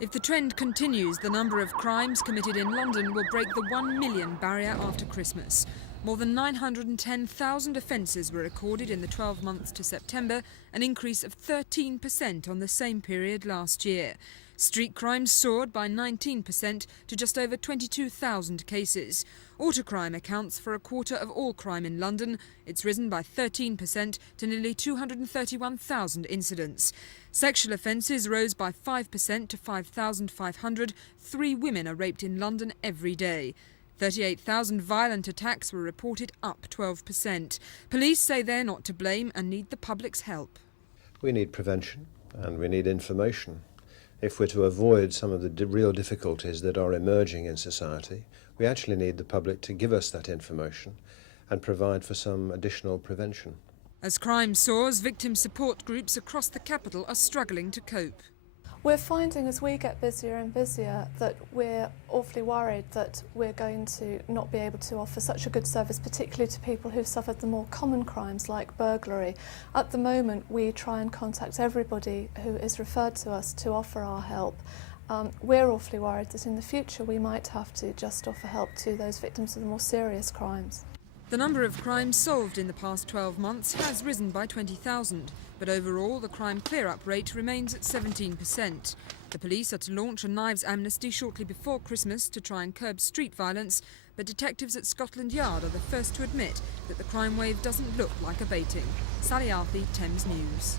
If the trend continues, the number of crimes committed in London will break the 1 million barrier after Christmas. More than 910,000 offences were recorded in the 12 months to September, an increase of 13% on the same period last year. Street crime soared by 19% to just over 22,000 cases. Autocrime accounts for a quarter of all crime in London. It's risen by 13% to nearly 231,000 incidents. Sexual offences rose by 5% to 5,500. 3 women are raped in London every day. 38,000 violent attacks were reported, up 12%. Police say they're not to blame and need the public's help. We need prevention and we need information. If we're to avoid some of the real difficulties that are emerging in society, we actually need the public to give us that information and provide for some additional prevention. As crime soars, victim support groups across the capital are struggling to cope. We're finding as we get busier and busier that we're awfully worried that we're going to not be able to offer such a good service, particularly to people who've suffered the more common crimes like burglary. At the moment, we try and contact everybody who is referred to us to offer our help. We're awfully worried that in the future we might have to just offer help to those victims of the more serious crimes. The number of crimes solved in the past 12 months has risen by 20,000, but overall the crime clear-up rate remains at 17%. The police are to launch a knives amnesty shortly before Christmas to try and curb street violence, but detectives at Scotland Yard are the first to admit that the crime wave doesn't look like abating. Sally Arthey, Thames News.